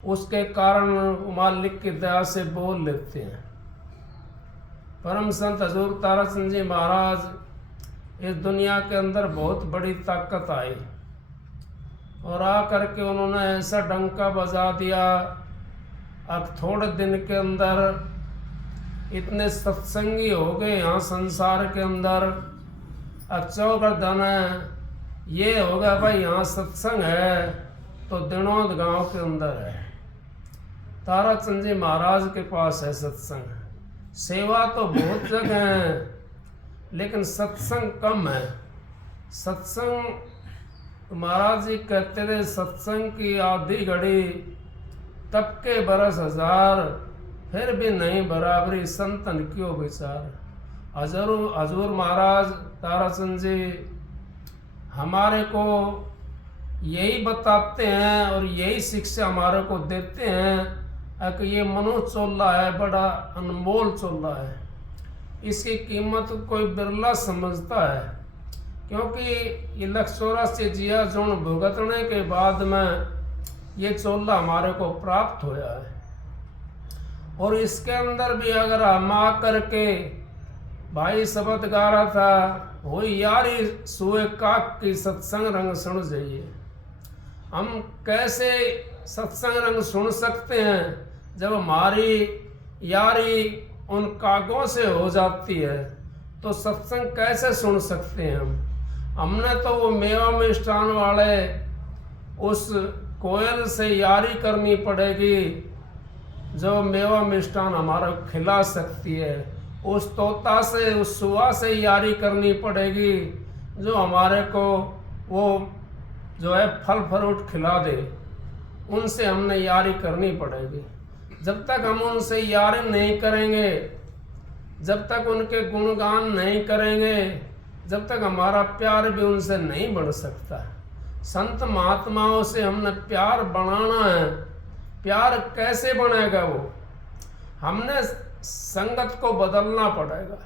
उसके कारण मालिक की दया से बोल लेते हैं। परम संत हजूर ताराचंद जी महाराज इस दुनिया के अंदर बहुत बड़ी ताकत आई और आ करके उन्होंने ऐसा डंका बजा दिया। अब थोड़े दिन के अंदर इतने सत्संगी हो गए यहाँ संसार के अंदर। अब चौगर्दन ये होगा भाई यहाँ सत्संग है तो दिनोद गांव के अंदर है, ताराचंद जी महाराज के पास है सत्संग। सेवा तो बहुत जगह है लेकिन सत्संग कम है। सत्संग महाराज जी कहते थे सत्संग की आधी घड़ी तब के बरस हजार, फिर भी नहीं बराबरी संतन क्यों विचार। हजूर महाराज ताराचंद जी हमारे को यही बताते हैं और यही शिक्षा हमारे को देते हैं कि ये मनो चोला है, बड़ा अनमोल चोला है, इसकी कीमत कोई बिरला समझता है। क्योंकि ये 184 जिया जोन भुगतने के बाद में ये चोला हमारे को प्राप्त होया है। और इसके अंदर भी अगर हम आ करके भाई शब्द गा रहा था हो यारी सुए काक की सत्संग रंग सुन जाइए। हम कैसे सत्संग रंग सुन सकते हैं जब हमारी यारी उन कागों से हो जाती है, तो सत्संग कैसे सुन सकते हैं हमने तो वो मेवा मिष्ठान वाले उस कोयल से यारी करनी पड़ेगी जो मेवा मिष्ठान हमारा खिला सकती है। उस तोता से उस सुआ से यारी करनी पड़ेगी जो हमारे को वो जो है फल फ्रूट खिला दे, उनसे हमने यारी करनी पड़ेगी। जब तक हम उनसे यारी नहीं करेंगे, जब तक उनके गुणगान नहीं करेंगे, जब तक हमारा प्यार भी उनसे नहीं बढ़ सकता। संत महात्माओं से हमने प्यार बढ़ाना है। प्यार कैसे बनेगा? वो हमने संगत को बदलना पड़ेगा।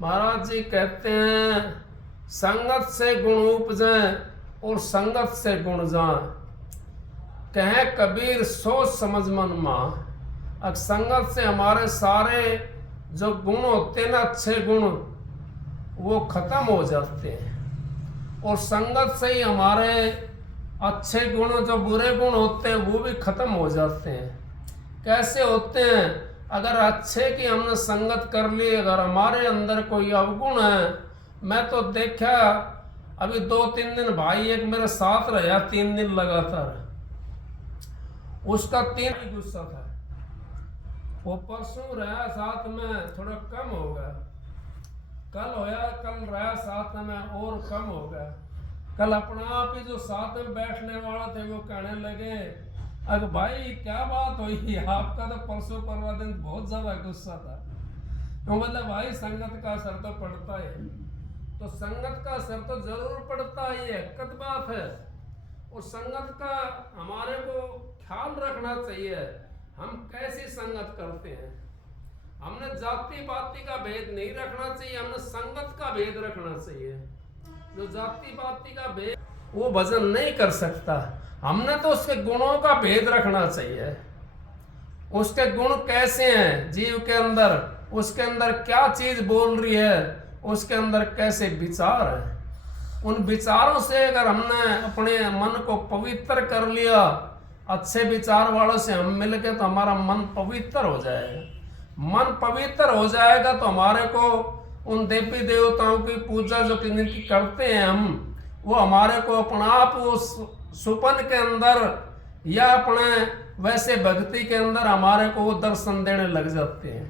महाराज जी कहते हैं संगत से गुण उपजे और संगत से गुण जाए। कहे कबीर सोच समझ मन मां। अब संगत से हमारे सारे जो गुण होते हैं ना, अच्छे गुण, वो खत्म हो जाते हैं। और संगत से ही हमारे अच्छे गुण, जो बुरे गुण होते हैं, वो भी खत्म हो जाते हैं। कैसे होते हैं? अगर अच्छे की हमने संगत कर ली, अगर हमारे अंदर कोई अवगुण है, मैं तो देखा अभी 2-3 दिन भाई एक मेरे साथ रहा 3 दिन लगातार, उसका 3 गुस्सा था। वो परसों रहा साथ में थोड़ा कम हो गया, कल रहा साथ में और कम हो गया। कल अपना आप ही जो साथ में बैठने वाला थे वो कहने लगे अगर भाई क्या बात हुई, आपका तो परसों परवा दिन बहुत ज्यादा गुस्सा था। तो मतलब भाई संगत का असर तो पड़ता है, तो संगत का असर तो जरूर पड़ता ही है, कद बात है। और संगत का हमारे को ख्याल रखना चाहिए, हम कैसी संगत करते हैं। हमने जाति पाति का भेद नहीं रखना चाहिए, हमने संगत का भेद रखना चाहिए। जो जाति पाति का भेद वो भजन नहीं कर सकता, हमने तो उसके गुणों का भेद रखना चाहिए। उसके गुण कैसे हैं जीव के अंदर, उसके अंदर क्या चीज बोल रही है, उसके अंदर कैसे विचार है। उन विचारों से अगर हमने अपने मन को पवित्र कर लिया, अच्छे विचार वालों से हम मिलके, तो हमारा मन पवित्र हो जाएगा। मन पवित्र हो जाएगा तो हमारे को उन देवी देवताओं की पूजा जो करते हैं हम, वो हमारे को अपना आप वो सुपन के अंदर या अपने वैसे भक्ति के अंदर हमारे को वो दर्शन देने लग जाते हैं।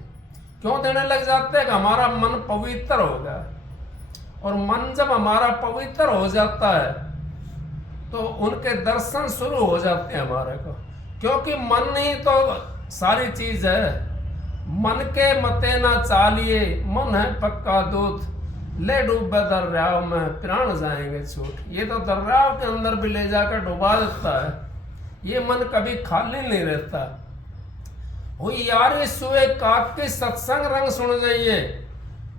क्यों देने लग जाते हैं? कि हमारा मन पवित्र होगा। और मन जब हमारा पवित्र हो जाता है तो उनके दर्शन शुरू हो जाते हैं हमारे को। क्योंकि मन ही तो सारी चीज है। मन के मते ना चालिए, मन है पक्का दूध, ले डूबे दर्याव में प्राण जाएंगे छूट। ये तो दर्याव के अंदर भी ले जाकर डुबा देता है। ये मन कभी खाली नहीं रहता। वो यार सुए काक की सत्संग रंग सुन जाइए।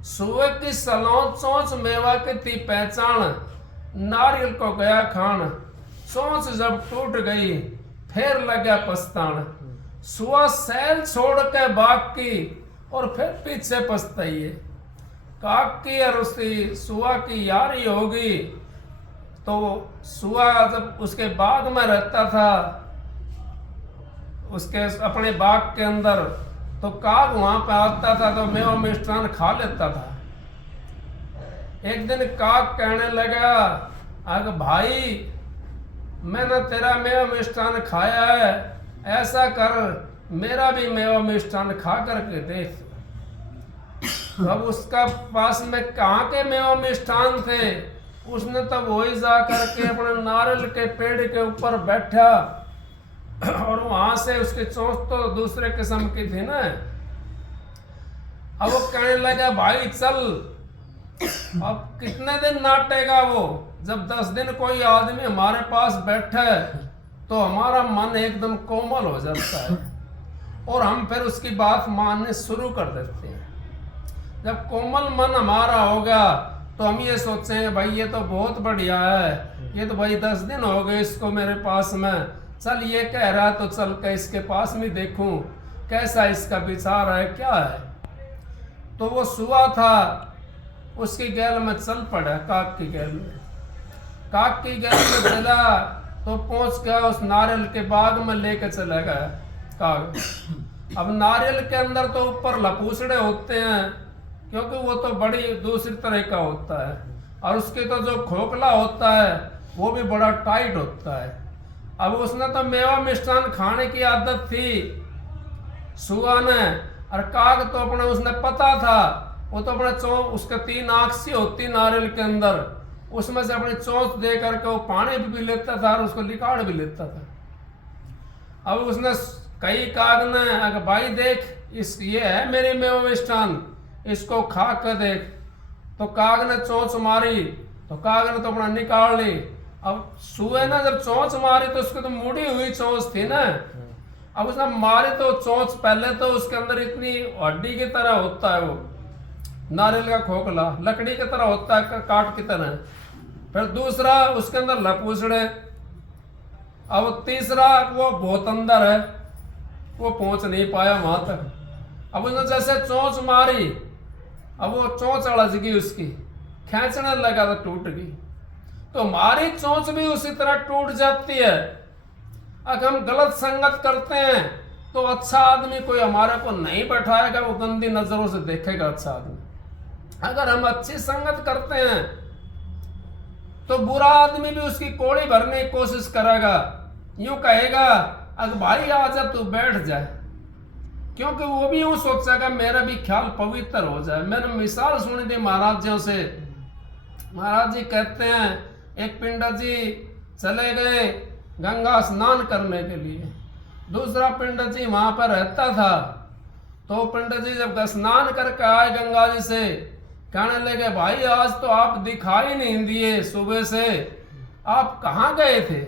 सुए की सलौं चोंच मेवा की थी पहचान, नारियल को गया खान। चोंच जब टूट गई फिर लगा पछताना। सुआ सैल छोड़ के बाग की और फिर पीछे पछताई है। काक की और उसकी सुआ की यारी होगी तो सुआ जब उसके बाग में रहता था, उसके अपने बाग के अंदर, तो काग वहां पे आता था तो मेवा मिष्ठान खा लेता था। एक दिन काग कहने लगा, अगर भाई मैंने तेरा मेवा मिष्ठान खाया है, ऐसा कर मेरा भी मेवा मिष्ठान खा करके देख। अब उसका पास में कहाँ के मेवा मिष्ठान थे, उसने तब वही जा करके अपने नारियल के पेड़ के ऊपर बैठा और वहां से उसकी चोंच तो दूसरे किस्म की थी ना। अब वो कहने लगा, भाई चल, अब कितने दिन नाटेगा वो, जब 10 दिन कोई आदमी हमारे पास बैठा है तो हमारा मन एकदम कोमल हो जाता है और हम फिर उसकी बात मानने शुरू कर देते हैं। जब कोमल मन हमारा होगा तो हम ये सोचेंगे, भाई ये तो बहुत बढ़िया है, ये तो भाई 10 दिन हो गए इसको मेरे पास में, चल ये कह रहा है तो चल के इसके पास में देखूं कैसा इसका विचार है, क्या है। तो वो सुआ था, उसकी गैल में चल पड़ा, काक की गैल में। काक की गैल में चला तो पहुंच गया उस नारियल के बाग में, लेके चला गया काग। अब नारियल के अंदर तो ऊपर लपूसड़े होते हैं, क्योंकि वो तो बड़ी दूसरी तरह का होता है, और उसके तो जो खोखला होता है वो भी बड़ा टाइट होता है। अब उसने तो मेवा मिष्ठान खाने की आदत थी सुआ ने, और काग तो अपने उसने पता था, वो तो अपने उसके 3 आँख सी होती नारियल के अंदर, उसमें से अपनी चोंच दे करके वो पानी भी लेता था और उसको निकाल भी लेता था। अब उसने कई काग ने, अगर भाई देख ये है मेरी मेवा मिष्ठान, इसको खा कर देख। तो काग ने चोंच मारी तो काग ने तो अपना निकाल ली। अब सुए ने जब चोंच मारी तो उसकी तो मुड़ी हुई चोंच थी ना, अब उसने मारी तो चोंच, पहले तो उसके अंदर इतनी हड्डी की तरह होता है, वो नारियल का खोखला लकड़ी की तरह होता है, काट की तरह। फिर दूसरा उसके अंदर लपूसड़े, अब तीसरा वो बहुत अंदर है, वो पहुंच नहीं पाया वहां तक। अब उसने जैसे चोंच मारी, अब वो चोंच अड़ज गई उसकी, खींचने लगा तो टूट गई। तो हमारी चोंच भी उसी तरह टूट जाती है। अगर हम गलत संगत करते हैं तो अच्छा आदमी कोई हमारे को नहीं बैठाएगा, वो गंदी नजरों से देखेगा अच्छा आदमी। अगर हम अच्छी संगत करते हैं तो बुरा आदमी भी उसकी कोड़ी भरने की कोशिश करेगा, यूं कहेगा, अगर भाई आजा तू बैठ जाए, क्योंकि वो भी यूं सोचेगा मेरा भी ख्याल पवित्र हो जाए। मैंने मिसाल सुनी थी महाराजों से। महाराज जी कहते हैं, एक पिंडा जी चले गए गंगा स्नान करने के लिए, दूसरा पिंडा जी वहां पर रहता था। तो पिंडा जी जब स्नान करके आए गंगा जी से, कहने लगे, भाई आज तो आप दिखाई नहीं दिए, सुबह से आप कहाँ गए थे?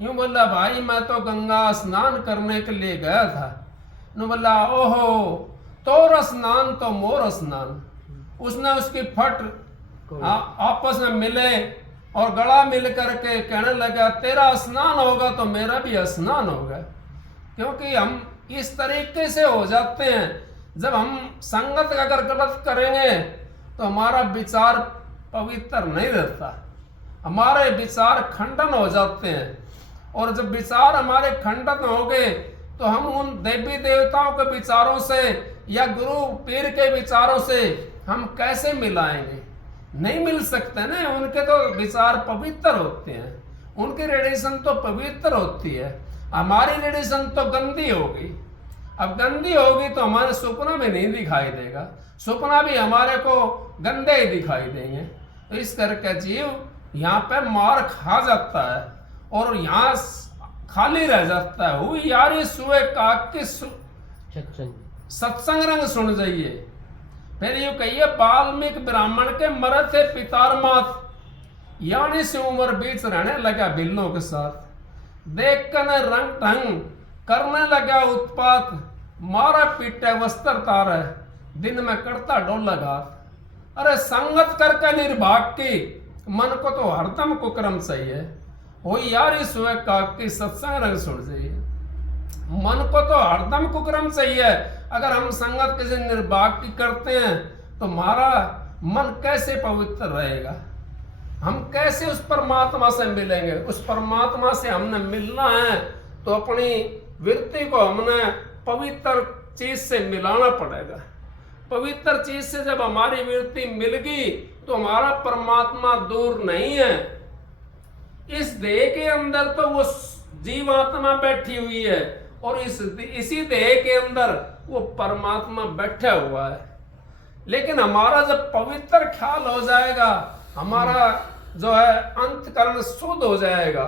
यूं बोला, भाई मैं तो गंगा स्नान करने के लिए गया था। यूं बोला, ओहो तोर स्नान तो मोर स्नान। उसने उसकी फट आपस में मिले और गला मिल करके कहने लगा, तेरा स्नान होगा तो मेरा भी स्नान होगा। क्योंकि हम इस तरीके से हो जाते हैं, जब हम संगत अगर गलत करेंगे तो हमारा विचार पवित्र नहीं रहता, हमारे विचार खंडन हो जाते हैं। और जब विचार हमारे खंडन हो गए तो हम उन देवी देवताओं के विचारों से या गुरु पीर के विचारों से हम कैसे मिलाएंगे? नहीं मिल सकते ना। उनके तो विचार पवित्र होते हैं, उनकी रेडिएशन तो पवित्र होती है, हमारी रेडिएशन तो गंदी होगी। अब गंदी होगी तो हमारे सपना में नहीं दिखाई देगा, सपना भी हमारे को गंदे ही दिखाई देंगे। तो इस करके जीव यहाँ पे मार खा जाता है और यहाँ खाली रह जाता है। हुई यारी सुए काक की सत्संग रंग सुन जाइए। फिर ये कहिए, वाल्मीकि ब्राह्मण के मरे थे पितारमात, यानी से उम्र बीच रहने लगा बिल्लों के साथ। देख कर रंग ढंग करने लगा उत्पात, मारा पीटे वस्त्र तारे, दिन में करता डोला घात। अरे संगत करके निर्भाग की, मन को तो हरदम कुकरम चाहिए। हो यारी सुए काक की सत्संग रंग सुन जाइए। मन को तो हरदम कुकर्म चाहिए। अगर हम संगत किसी निर्वाक की करते हैं तो हमारा मन कैसे पवित्र रहेगा? हम कैसे उस परमात्मा से मिलेंगे? उस परमात्मा से हमने मिलना है तो अपनी वृत्ति को हमने पवित्र चीज से मिलाना पड़ेगा। पवित्र चीज से जब हमारी वृत्ति मिल गई तो हमारा परमात्मा दूर नहीं है। इस देह के अंदर तो वो जीवात्मा बैठी हुई है और इसी देह के अंदर वो परमात्मा बैठा हुआ है। लेकिन हमारा जब पवित्र ख्याल हो जाएगा, हमारा जो है अंतकरण शुद्ध हो जाएगा,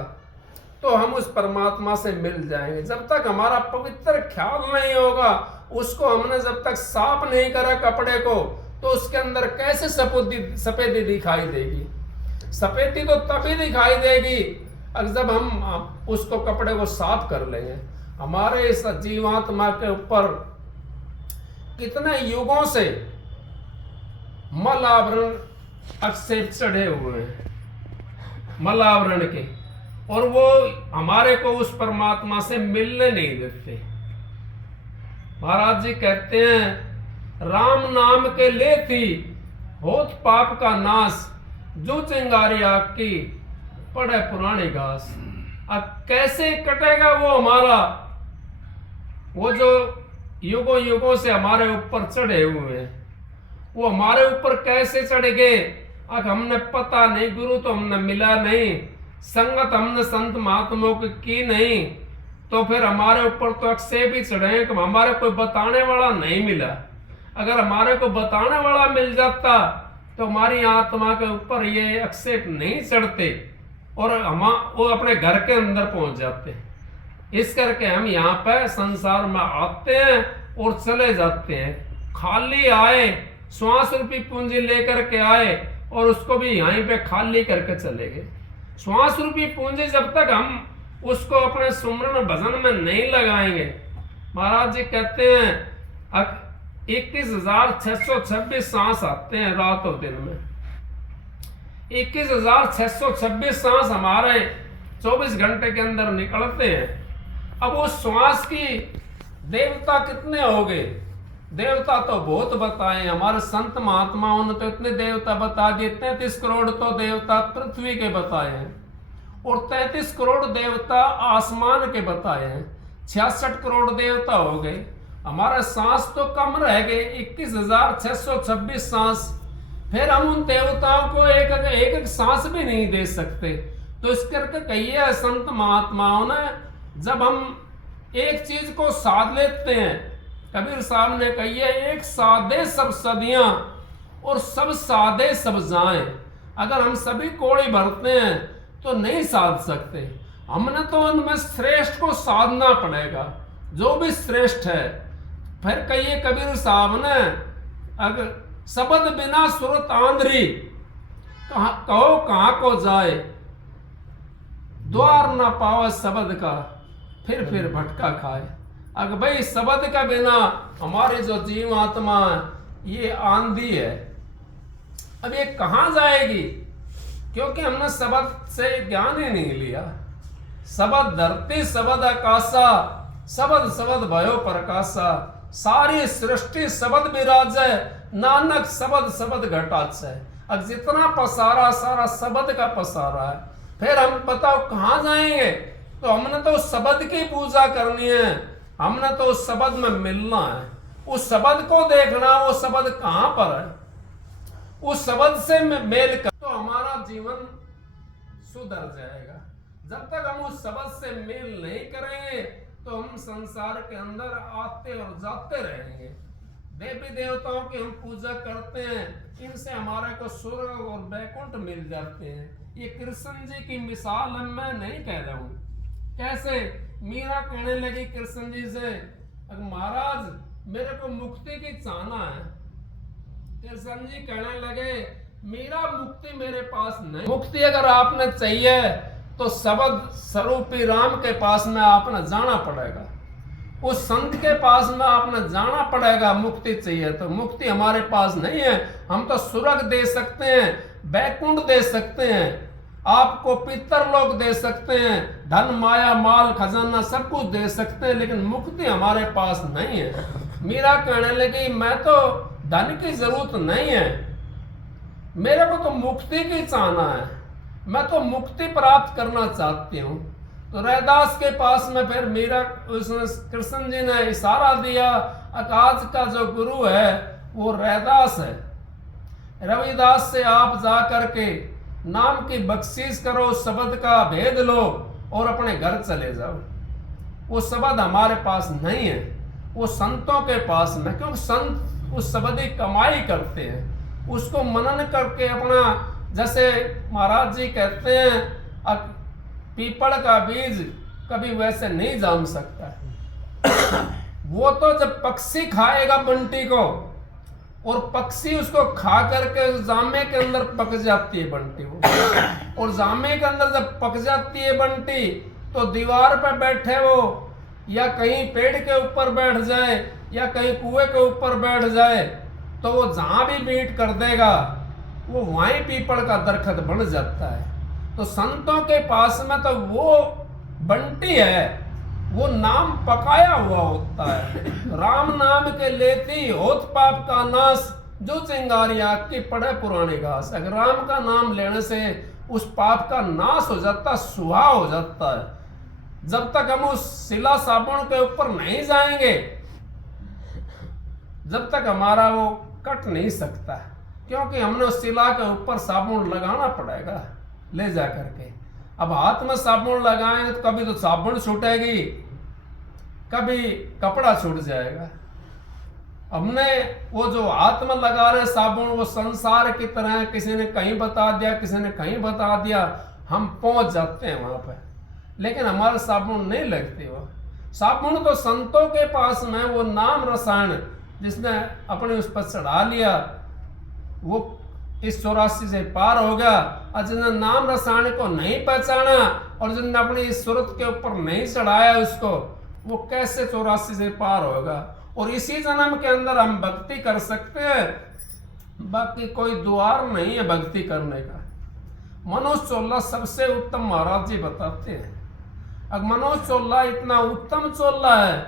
तो हम उस परमात्मा से मिल जाएंगे। जब तक हमारा पवित्र ख्याल नहीं होगा, उसको हमने जब तक साफ नहीं करा कपड़े को, तो उसके अंदर कैसे सफेदी दिखाई देगी? सफेदी तो तभी दिखाई देगी अगर जब हम उसको कपड़े को साफ कर लेंगे। हमारे इस जीवात्मा के ऊपर कितने युगों से मल आवरण अक्षेप चढ़े हुए हैं, मल आवरण के, और वो हमारे को उस परमात्मा से मिलने नहीं देते। महाराज जी कहते हैं, राम नाम के ले थी होत पाप का नाश, जो चिंगारी आग की पड़े पुरानी घास। अब कैसे कटेगा वो हमारा, वो जो युगों युगों से हमारे ऊपर चढ़े हुए हैं, वो हमारे ऊपर कैसे चढ़ गए? अब हमने पता नहीं, गुरु तो हमने मिला नहीं, संगत हमने संत महात्माओं की नहीं, तो फिर हमारे ऊपर तो अक्षेप ही चढ़े कि हमारे कोई बताने वाला नहीं मिला। अगर हमारे को बताने वाला मिल जाता तो हमारी आत्मा के ऊपर ये अक्षेप नहीं चढ़ते और हम वो अपने घर के अंदर पहुंच जाते। इस करके हम यहाँ पे संसार में आते हैं और चले जाते हैं। खाली आए, श्वास रूपी पूंजी लेकर के आए और उसको भी यहीं पे खाली करके चले गए। श्वास रूपी पूंजी जब तक हम उसको अपने सुमरन भजन में नहीं लगाएंगे, महाराज जी कहते हैं 21,626 सांस आते हैं रात और दिन में। 21,626 सांस हमारे 24 घंटे के अंदर निकलते हैं। अब उस श्वास की देवता कितने हो गए? देवता तो बहुत बताए, हमारे संत महात्माओं ने तो इतने देवता बता दिए। 33 करोड़ तो देवता पृथ्वी के बताए हैं और 33 करोड़ देवता आसमान के बताए हैं। 66 करोड़ देवता हो गए। हमारा सांस तो कम रह गए, 21,626 सांस। फिर हम उन देवताओं को एक सांस भी नहीं दे सकते। तो इस करके कहिए संत महात्माओं ने, जब हम एक चीज को साध लेते हैं, कबीर साहब ने कहिए, एक साधे सब सदियां और सब साधे सब जाएं। अगर हम सभी कोड़ी भरते हैं तो नहीं साध सकते। हमने तो उनमें श्रेष्ठ को साधना पड़ेगा, जो भी श्रेष्ठ है। फिर कहिए कबीर साहब ने, अगर शब्द बिना सुरत आंध्री, कहो कहाँ को जाए, द्वार ना पावे शब्द का, फिर भटका खाए। अगर भाई शब्द का बिना हमारे जो जीवात्मा ये आंधी है, अब ये कहाँ जाएगी? क्योंकि हमने शब्द से ज्ञान ही नहीं लिया। शब्द धरती शब्द आकाशा, शब्द शब्द भयो प्रकाशा, सारी सृष्टि शब्द विराजै, नानक शब्द शब्द घटाच है। अब जितना पसारा सारा शब्द का पसारा है। फिर हम बताओ कहाँ जाएंगे? तो हमने तो उस शब्द की पूजा करनी है, हमने तो उस शब्द में मिलना है, उस शब्द को देखना, वो शब्द कहाँ पर है, उस शब्द से मेल कर, तो हमारा जीवन सुधर जाएगा। जब तक हम उस शब्द से मेल नहीं करेंगे तो हम संसार के अंदर आते और जाते रहेंगे। देवी देवताओं की हम पूजा करते हैं, इनसे हमारे को स्वर्ग और वैकुंठ मिल जाते हैं। ये कृष्ण जी की मिसाल मैं नहीं कह रहा हूँ। कैसे मीरा कहने लगी कृष्ण जी से, महाराज मेरे को मुक्ति की चाहना है। कृष्ण जी कहने लगे, मीरा मुक्ति मेरे पास नहीं। मुक्ति अगर आपने चाहिए तो शब्द स्वरूपी राम के पास में आपने जाना पड़ेगा, उस संत के पास में आपने जाना पड़ेगा। मुक्ति चाहिए तो मुक्ति हमारे पास नहीं है। हम तो स्वर्ग दे सकते हैं, वैकुंठ दे सकते हैं, आपको पितर लोग दे सकते हैं, धन माया माल खजाना सब कुछ दे सकते हैं, लेकिन मुक्ति हमारे पास नहीं है। मीरा कहने लगी मैं तो धन की जरूरत नहीं है, मेरे को तो मुक्ति की चाहना है, मैं तो मुक्ति प्राप्त करना चाहती हूँ। तो रैदास के पास में फिर मीरा उसने कृष्ण जी ने इशारा दिया, आज का जो गुरु है वो रैदास है, रविदास से आप जा करके नाम की बख्शीश करो, शब्द का भेद लो और अपने घर चले जाओ। वो शब्द हमारे पास नहीं है, वो संतों के पास में, क्योंकि संत उस शब्द की कमाई करते हैं, उसको मनन करके अपना, जैसे महाराज जी कहते हैं पीपल का बीज कभी वैसे नहीं जाम सकता वो तो जब पक्षी खाएगा बंटी को और पक्षी उसको खा करके उस जामे के अंदर पक जाती है बंटी वो, और जामे के अंदर जब पक जाती है बंटी तो दीवार पर बैठे वो या कहीं पेड़ के ऊपर बैठ जाए या कहीं कुएं के ऊपर बैठ जाए तो वो जहां भी बीट कर देगा वो वहीं पीपल का दरखत बन जाता है। तो संतों के पास में तो वो बंटी है, वो नाम पकाया हुआ होता है। राम नाम के लेती होत पाप का नाश, जो चिंगारी आग की पड़े पुरानी घास। अगर राम का नाम लेने से उस पाप का नाश हो जाता, सुहा हो जाता है। जब तक हम उस सिला साबुन के ऊपर नहीं जाएंगे जब तक हमारा वो कट नहीं सकता, क्योंकि हमने उस सिला के ऊपर साबुन लगाना पड़ेगा ले जा करके। अब हाथ में साबुन लगाएंगे तो कभी तो साबुन छूटेगी, कभी कपड़ा छूट जाएगा। हमने वो जो हाथ में लगा रहे साबुन वो संसार की तरह, किसी ने कहीं बता दिया, किसी ने कहीं बता दिया, हम पहुंच जाते हैं वहां पर, लेकिन हमारे साबुन नहीं लगती। वो साबुन तो संतों के पास में, वो नाम रसायन जिसने अपने उस पर चढ़ा लिया वो इस 84 से पार होगा। और जिसने नाम रसायन को नहीं पहचाना और जिसने अपनी इस सूरत के ऊपर नहीं चढ़ाया उसको, वो कैसे 84 से पार होगा। और इसी जन्म के अंदर हम भक्ति कर सकते हैं, बाकी कोई द्वार नहीं है भक्ति करने का। मनोज चोला सबसे उत्तम महाराज जी बताते हैं। अब मनोज चोला इतना उत्तम चोला है,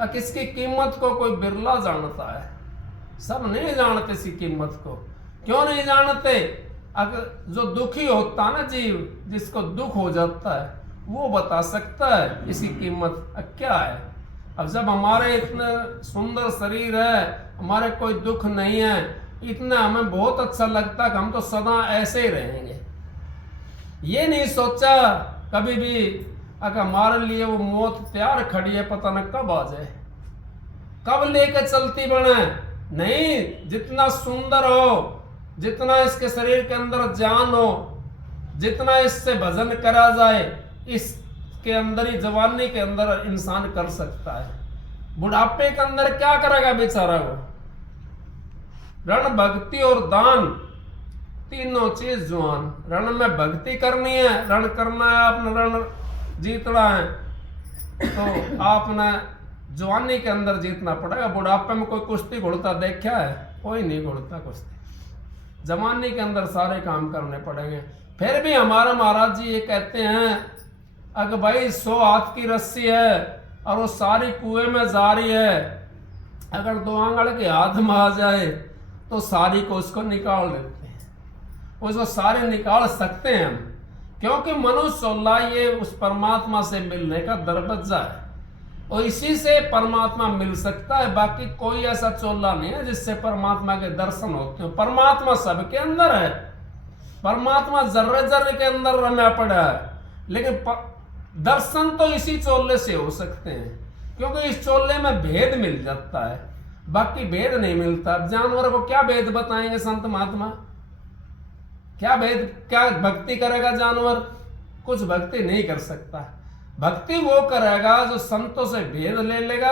अब इसकी कीमत को कोई बिरला जानता है, सब नहीं जानते इसकी कीमत को। क्यों नहीं जानते? अगर जो दुखी होता ना जीव, जिसको दुख हो जाता है, वो बता सकता है इसकी कीमत क्या है। अब जब हमारे इतने सुंदर शरीर है, हमारे कोई दुख नहीं है, इतना हमें बहुत अच्छा लगता है कि हम तो सदा ऐसे ही रहेंगे। ये नहीं सोचा कभी भी अगर हमारे लिए वो मौत तैयार खड़ी है, पता न कब आ जाए, कब लेके चलती बने। नहीं, जितना सुंदर हो, जितना इसके शरीर के अंदर जान हो, जितना इससे भजन करा जाए, इसके अंदर ही जवानी के अंदर इंसान कर सकता है। बुढ़ापे के अंदर क्या करेगा बेचारा वो? रण भक्ति और दान तीनों चीज जवान। रण में भक्ति करनी है, रण करना है, अपना रण जीतना है, तो आपने जवानी के अंदर जीतना पड़ेगा। बुढ़ापे में कोई कुश्ती घुड़ता देखा है? कोई नहीं घुड़ता कुश्ती। जवानी के अंदर सारे काम करने पड़ेंगे। फिर भी हमारे महाराज जी ये कहते हैं, अगर भाई 100 हाथ की रस्सी है और वो सारी कुएं में जा रही है, अगर 2 आंगड़ के हाथ में आ जाए तो सारी को उसको निकाल देते हैं, उसको सारे निकाल सकते हैं हम, क्योंकि मनुष्य चोला ये उस परमात्मा से मिलने का दरवाजा है और इसी से परमात्मा मिल सकता है। बाकी कोई ऐसा चोला नहीं है जिससे परमात्मा के दर्शन होते हैं। परमात्मा सबके अंदर है, परमात्मा जर्रे जर्रे के अंदर रमा पड़ा है, लेकिन दर्शन तो इसी चोले से हो सकते हैं, क्योंकि इस चोले में भेद मिल जाता है, बाकी भेद नहीं मिलता। जानवर को क्या भेद बताएंगे संत महात्मा? क्या भेद, क्या भक्ति करेगा जानवर? कुछ भक्ति नहीं कर सकता। भक्ति वो करेगा जो संतों से भेद ले लेगा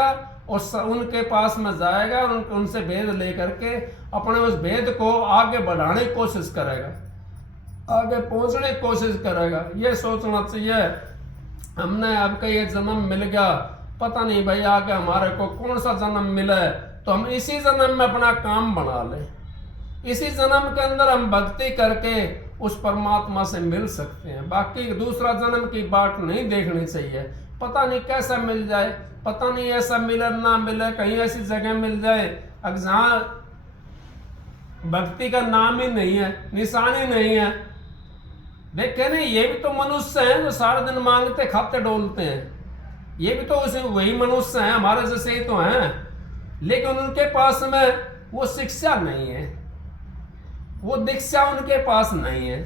और उनके पास में जाएगा और उनसे भेद लेकर के अपने उस भेद को आगे बढ़ाने की कोशिश करेगा, आगे पहुंचने की कोशिश करेगा। ये सोचना चाहिए हमने आपका ये जन्म मिल गया, पता नहीं भाई आगे हमारे को कौन सा जन्म मिला है, तो हम इसी जन्म में अपना काम बना लें, इसी जन्म के अंदर हम भक्ति करके उस परमात्मा से मिल सकते हैं। बाकी दूसरा जन्म की बात नहीं देखनी चाहिए। पता नहीं कैसा मिल जाए, पता नहीं ऐसा मिले ना मिले, कहीं ऐसी जगह मिल जाए अब जहाँ भक्ति का नाम ही नहीं है, निशान ही नहीं है। देखे नहीं, ये भी तो मनुष्य हैं जो सारा दिन मांगते खाते डोलते हैं। ये भी तो उसे वही मनुष्य हैं, हमारे जैसे ही तो हैं, लेकिन उनके पास में वो शिक्षा नहीं है, वो दीक्षा उनके पास नहीं है।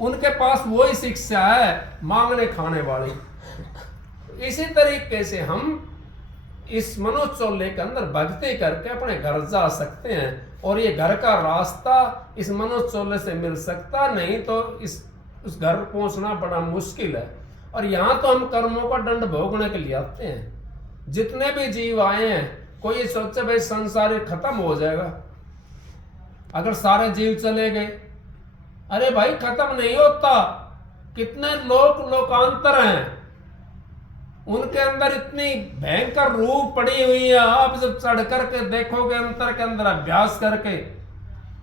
उनके पास वही शिक्षा है मांगने खाने वाली। इसी तरीके से हम इस मनुष्य चोले के अंदर भक्ति करके अपने घर जा सकते हैं, और ये घर का रास्ता इस मनुष्य चोले से मिल सकता, नहीं तो उस घर पहुंचना बड़ा मुश्किल है। और यहाँ तो हम कर्मों का दंड भोगने के लिए आते हैं। जितने भी जीव आए हैं, कोई ये सोचे भाई संसार खत्म हो जाएगा अगर सारे जीव चले गए। अरे भाई खत्म नहीं होता। कितने लोकांतर हैं, उनके अंदर इतनी भयंकर रूप पड़ी हुई है। आप जब चढ़ करके देखोगे अंतर के अंदर अभ्यास करके,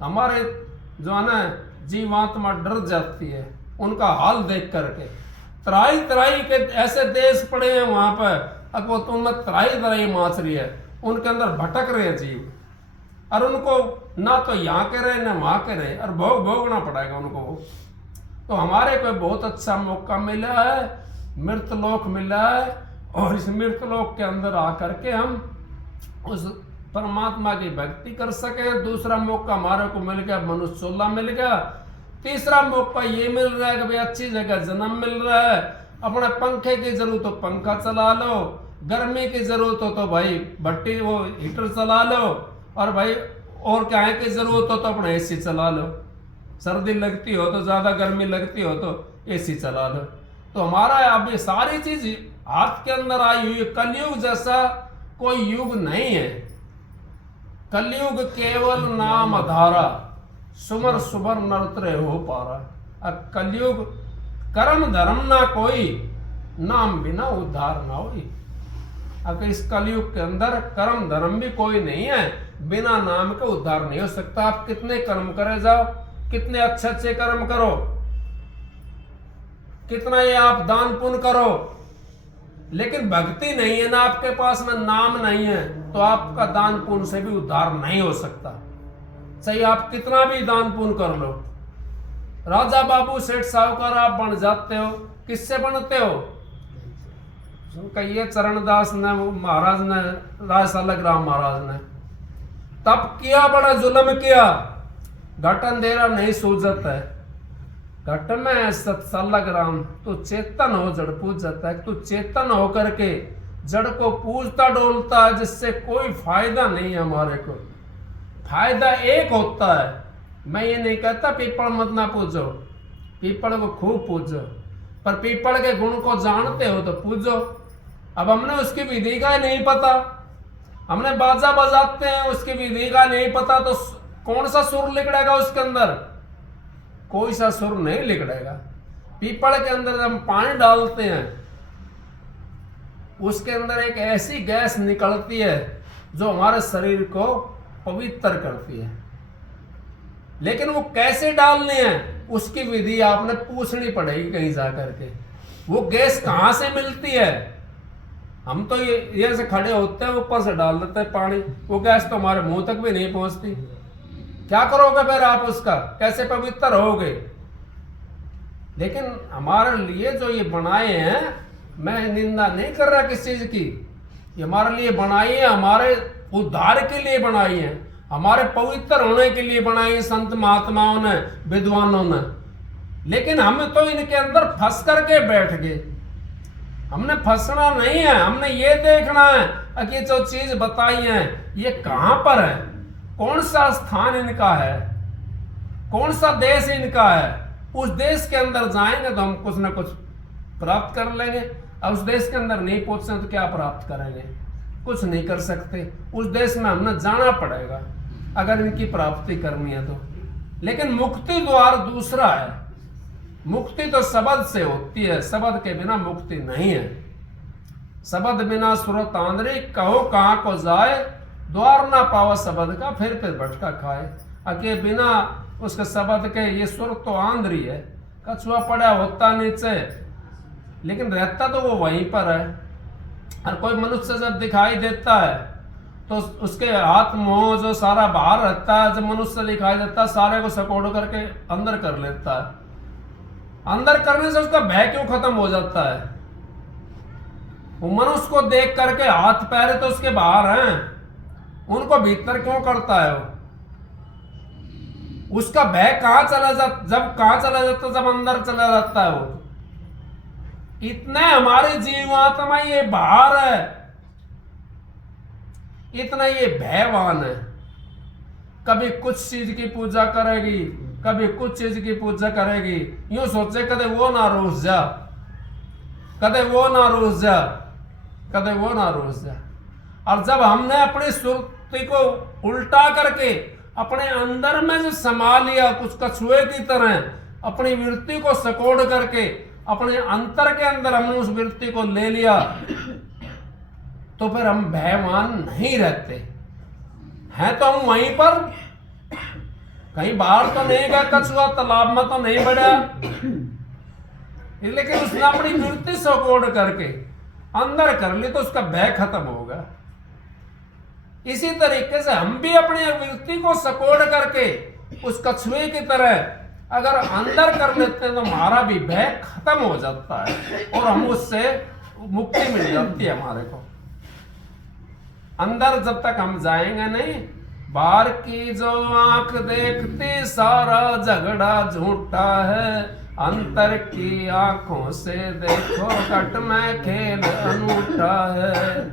हमारे जो है ना जीवात्मा डर जाती है उनका हाल देख करके। तराई तराई के ऐसे देश पड़े हैं वहां पर, अब वो तुम तराई तराई माच रही है, उनके अंदर भटक रहे हैं जीव, और उनको ना तो यहाँ के रहे ना वहां के रहे, और भोगना पड़ेगा उनको। तो हमारे को बहुत अच्छा मौका मिला है, मृतलोक मिला है, और इस मृतलोक के अंदर आकर के हम उस परमात्मा की भक्ति कर सके। दूसरा मौका हमारे को मिल गया, मनुष्य चोला मिल गया। तीसरा मौका ये मिल रहा है कि भाई अच्छी जगह जन्म मिल रहा है, अपने पंखे की जरूरत हो पंखा चला लो, गर्मी की जरूरत हो तो भाई भट्टी वो हीटर चला लो, और भाई और क्या है की जरूरत हो तो अपना एसी चला लो, सर्दी लगती हो तो ज्यादा गर्मी लगती हो तो एसी चला लो। तो हमारा अब ये सारी चीज हाथ के अंदर आई हुई। कलयुग जैसा कोई युग नहीं है। कलयुग केवल नाम आधारा, सुमर सुबर नरतरे हो पारा। अब कलयुग कर्म धर्म ना कोई, नाम बिना उद्धार ना होई। अगर इस कलयुग के अंदर कर्म धर्म भी कोई नहीं है, बिना नाम के उद्धार नहीं हो सकता। आप कितने कर्म करे जाओ, कितने अच्छे अच्छे कर्म करो, कितना ये आप दान पुण्य करो, लेकिन भक्ति नहीं है ना आपके पास में, नाम नहीं है, तो आपका दान पुण्य से भी उद्धार नहीं हो सकता। सही आप कितना भी दान पुण्य कर लो, राजा बाबू सेठ साहूकार आप बन जाते हो, किससे बनते हो? कहिए चरणदास ने, महाराज ने, राज सालग्राम महाराज ने तप किया, बड़ा जुल्म किया, घट अंधेरा नहीं सूझत है, घट में सत सालग्राम तो चेतन हो जड़ पूजता है। तू चेतन होकर के जड़ को पूजता डोलता है, जिससे कोई फायदा नहीं है। हमारे को फायदा एक होता है। मैं ये नहीं कहता पीपल मत ना पूजो, पीपल को खूब पूजो, पर पीपल के गुण को जानते हो तो पूजो। अब हमने उसकी विधि का नहीं पता, हमने बाजा बजाते हैं उसकी विधि का नहीं पता, तो कौन सा सुर लिखड़ेगा उसके अंदर? कोई सा सुर नहीं लिखड़ेगा। पीपल के अंदर जब हम पानी डालते हैं, उसके अंदर एक ऐसी गैस निकलती है जो हमारे शरीर को पवित्र करती है। लेकिन वो कैसे डालनी है उसकी विधि आपने पूछनी पड़ेगी कहीं जाकर के। वो गैस कहाँ से मिलती है? हम तो ये से खड़े होते हैं, ऊपर से डाल देते हैं पानी, वो गैस तो हमारे मुंह तक भी नहीं पहुंचती। क्या करोगे फिर आप उसका? कैसे पवित्र होगे? लेकिन हमारे लिए जो ये बनाए हैं, मैं निंदा नहीं कर रहा किस चीज की, ये हमारे लिए बनाई है, हमारे उद्धार के लिए बनाई है, हमारे पवित्र होने के लिए बनाई है संत महात्माओं ने, विद्वानों ने। लेकिन हम तो इनके अंदर फंस करके बैठ गए। हमने फंसना नहीं है, हमने ये देखना है कि जो चीज बताई है ये कहां पर है, कौन सा स्थान इनका है, कौन सा देश इनका है। उस देश के अंदर जाएंगे तो हम कुछ ना कुछ प्राप्त कर लेंगे। अब उस देश के अंदर नहीं पहुंचे तो क्या प्राप्त करेंगे? कुछ नहीं कर सकते। उस देश में हमने जाना पड़ेगा अगर इनकी प्राप्ति करनी है तो। लेकिन मुक्ति द्वार दूसरा है। मुक्ति तो शब्द से होती है, शब्द के बिना मुक्ति नहीं है। शब्द बिना सुरत आंदरी, कहो कहाँ को जाए, द्वार ना पावा शब्द का, फिर भटका खाए। अके बिना उसके शब्द के ये सुर तो आंध्री है, कछुआ पड़ा होता नीचे लेकिन रहता तो वो वहीं पर है। और कोई मनुष्य जब दिखाई देता है तो उसके हाथ मुंह जो सारा बाहर रहता है, जब मनुष्य दिखाई देता है सारे को सकोड़ करके अंदर कर लेता है। अंदर करने से उसका भय क्यों खत्म हो जाता है? वो मनुष्य को देख करके हाथ पैर तो उसके बाहर हैं, उनको भीतर क्यों करता है? वो उसका भय कहां चला जाता, जब कहां चला जाता, जब अंदर चला जाता है। वो इतने हमारी जीवात्मा ये बाहर है, इतना ये भयवान है। कभी कुछ चीज की पूजा करेगी, कभी कुछ चीज की पूजा करेगी, यूं सोचे कदे वो ना रूस जा, कदे वो ना रूस जा, कदे वो ना रूस जा। और जब हमने अपनी सुरती को उल्टा करके अपने अंदर में जो समा लिया, कुछ कछुए की तरह अपनी वृत्ति को सकोड़ करके अपने अंतर के अंदर हमने उस वृत्ति को ले लिया, तो फिर हम भयवान नहीं रहते हैं। तो हम वहीं पर, कहीं बाहर तो नहीं गया कछुआ, तालाब में तो नहीं बढ़ा, लेकिन उसने अपनी वृत्ति सकोड़ करके अंदर कर ली तो उसका भय खत्म होगा। इसी तरीके से हम भी अपनी वृत्ति को सकोड़ करके उस कछुए की तरह अगर अंदर कर लेते हैं तो हमारा भी भय खत्म हो जाता है और हम उससे मुक्ति मिल जाती है हमारे को। अंदर जब तक हम जाएंगे नहीं, बाहर की जो आंख देखती सारा झगड़ा झूठा है, अंतर की आंखों से देखो घट में खेल अनूठा है।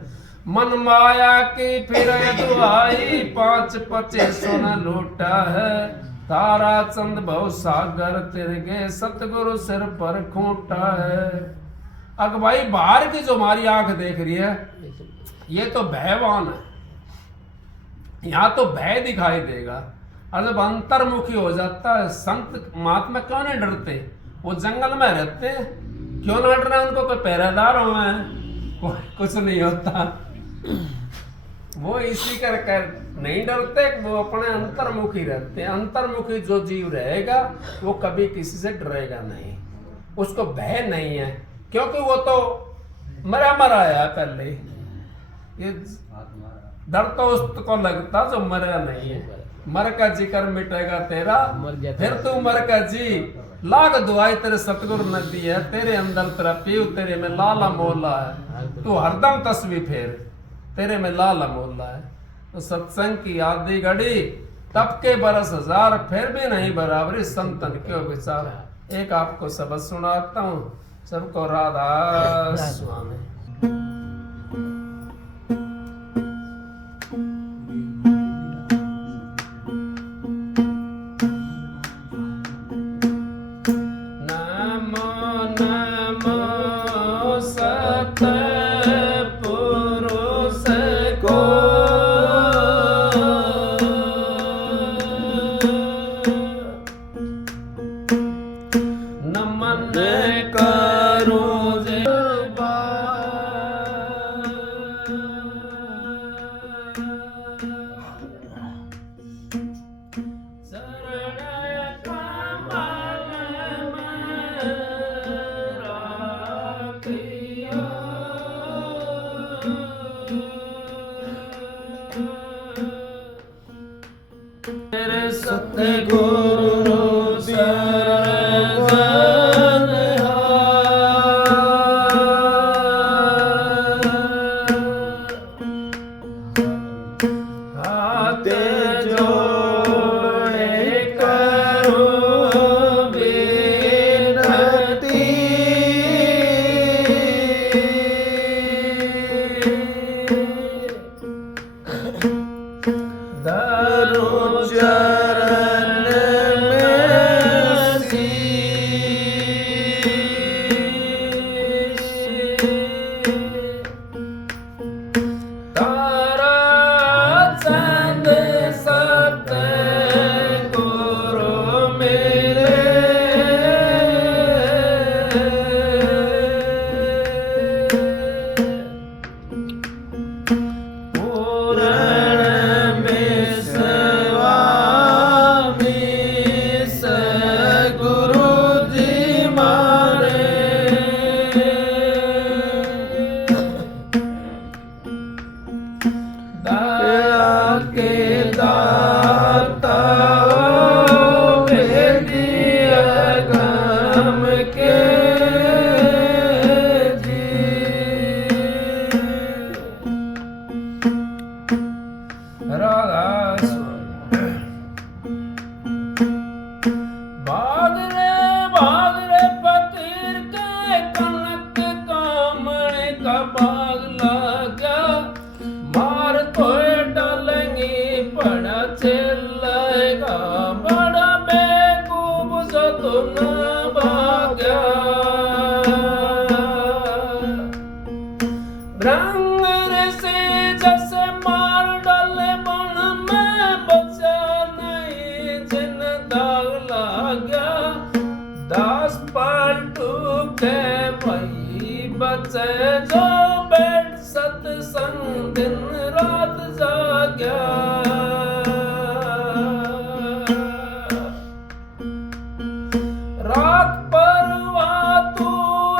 मन माया की फिर दुआई 5 पचे सोना लूटा है, तारा चंद बहु सागर तिरगे सतगुरु सिर पर खूंटा है। अब भाई बाहर की जो हमारी आंख देख रही है ये तो भयवान है, यहाँ तो भय दिखाई देगा। और जब अंतर्मुखी हो जाता है, संत महात्मा क्यों नहीं डरते? वो जंगल में रहते हैं, क्यों ना डर रहे? उनको कोई पहरेदार हो कोई कुछ नहीं होता, वो इसी कर नहीं डरते, वो अपने अंतर्मुखी रहते हैं। अंतर्मुखी जो जीव रहेगा वो कभी किसी से डरेगा नहीं, उसको भय नहीं है, क्योंकि वो तो मरा है पहले। ये डर तो उसको लगता जो मरा नहीं है। मर का जिक्र मिटेगा तेरा, फिर तू मर का जी, लाख दुआई तेरे सतगुरु ने दी है, तेरे अंदर तेरा पीव, तेरे में लाला मोला है, तू हरदम तस्वीर फेर, तेरे में लाला मोला है। तो सत्संग की आदि घड़ी तब के बरस हजार, फिर भी नहीं बराबरी संतन क्यों विचार। एक आपको सबक सुनाता हूँ, सबको राधा स्वामी। के दाता भेदिया गम के राधा भाग रे फकीर के कनक कामणे का बाग लगा मार तो डालेंगे पड़ा चलेगा बड़ा बेकूफ जो तो न भाग्या रंग से जैसे मार डाले बन में बचा नहीं जिन दाग लगा दास पलटू के भाई बचे जो बैठ सत्संग दिन रात जाग्या रात परवा तू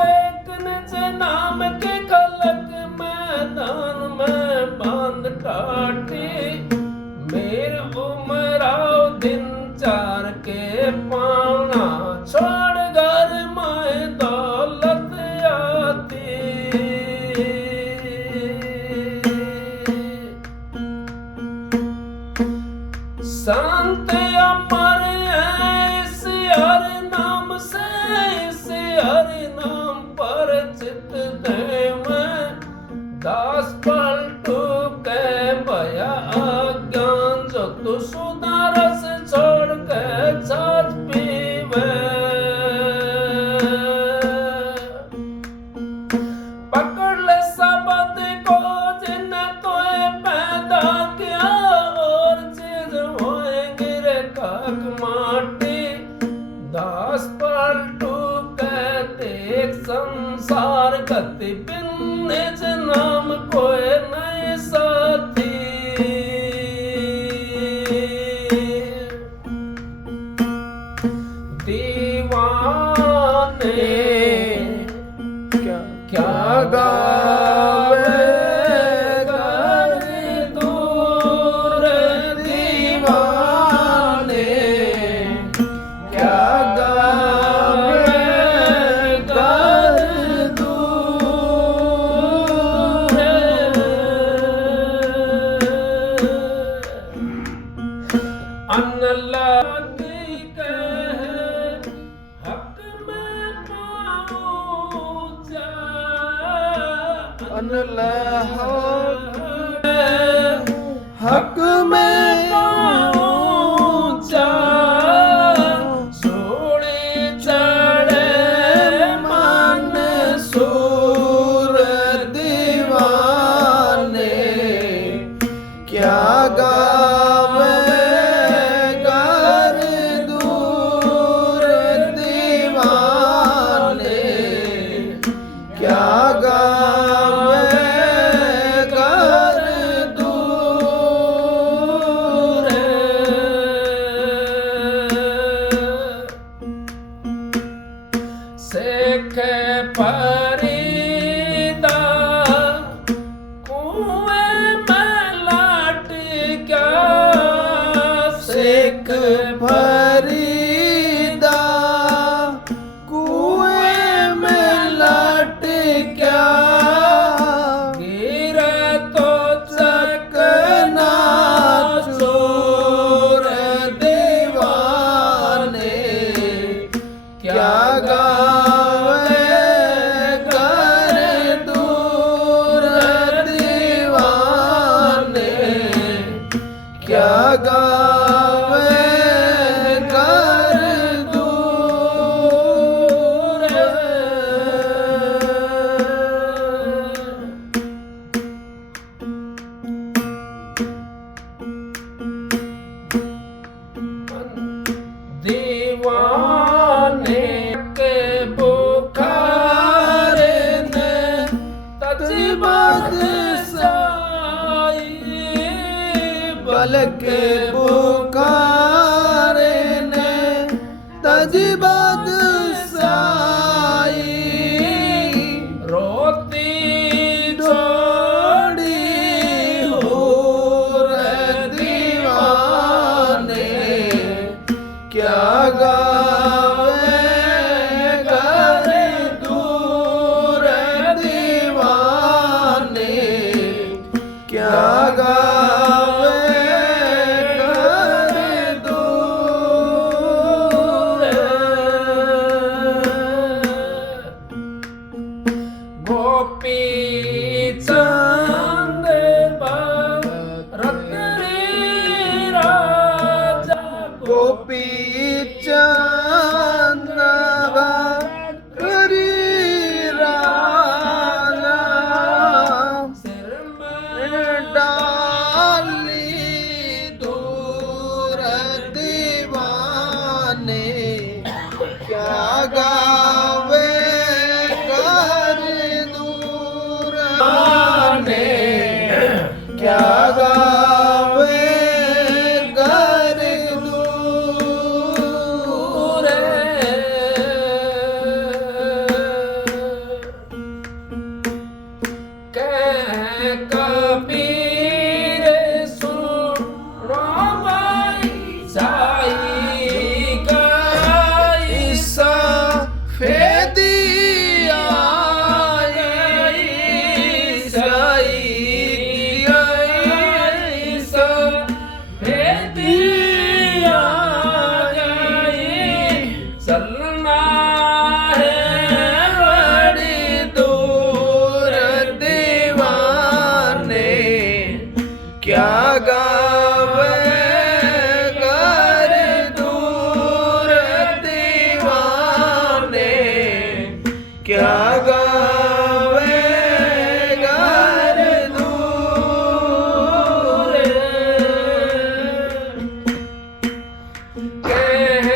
एक निज नाम के खलक मैदान में बांध टाटी मेर उमराव दिन चार के पाना छोड़ घर में दौलत आती संत अमर है इस हरि नाम से इस हरि नाम पर चित देव दास पलटू के भया अज्ञान जो तू सुधारस छोड़ के छाछ पीवे पकड़ ले शब्द को जिन्हें तोए पैदा किया और चीज होएंगे रे काक माटी दास पलटू के देख संसार गति बिन निज नाम कोई नहीं साथी दीवाने क्या गावे गारी दूर दीवाने क्या गावे गारी दूर अनलगी के हक में पहुंचा हक में पहुंचा सोड़ी चढ़े मन सूर दीवाने क्या गावे गर दूर दीवाने क्या गावे गर दूर सेख फरीदा कुएं में लाट क्या सेख फरीदा कुएं में लाट क्या गिरे तो चकना चोर दीवाने क्या गावे गर दूर दीवाने क्या गावे गर दूर दीवाने के बुखार ने तजबद साई बल के बुखार ने तजबद साई रोती जोड़ी हो डाली दूर दीवाने क्या गावे कर दूर आने क्या गावे कर दूर कबीर सुनो भाई साई का ईसा फेदिया ईसा भेदिया चलना है बड़ी दूर दीवाने क्या गावे कर दूर दीवाने क्या गावे कर दूर कह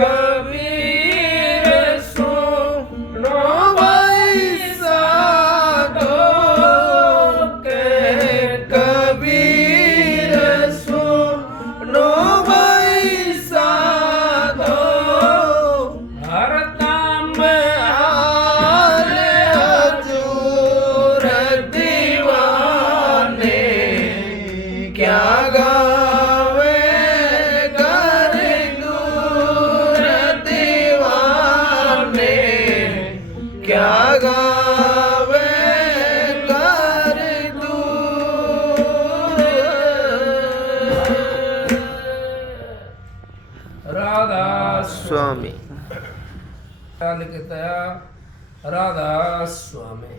कबीर सुनो भाई साधो कह कबीर सुनो भाई साधो हर दाम हाल हजूर दीवाने क्या गावे कर दूर दीवाने क्या गावे कर दूर राधा स्वामी लिखता राधा स्वामी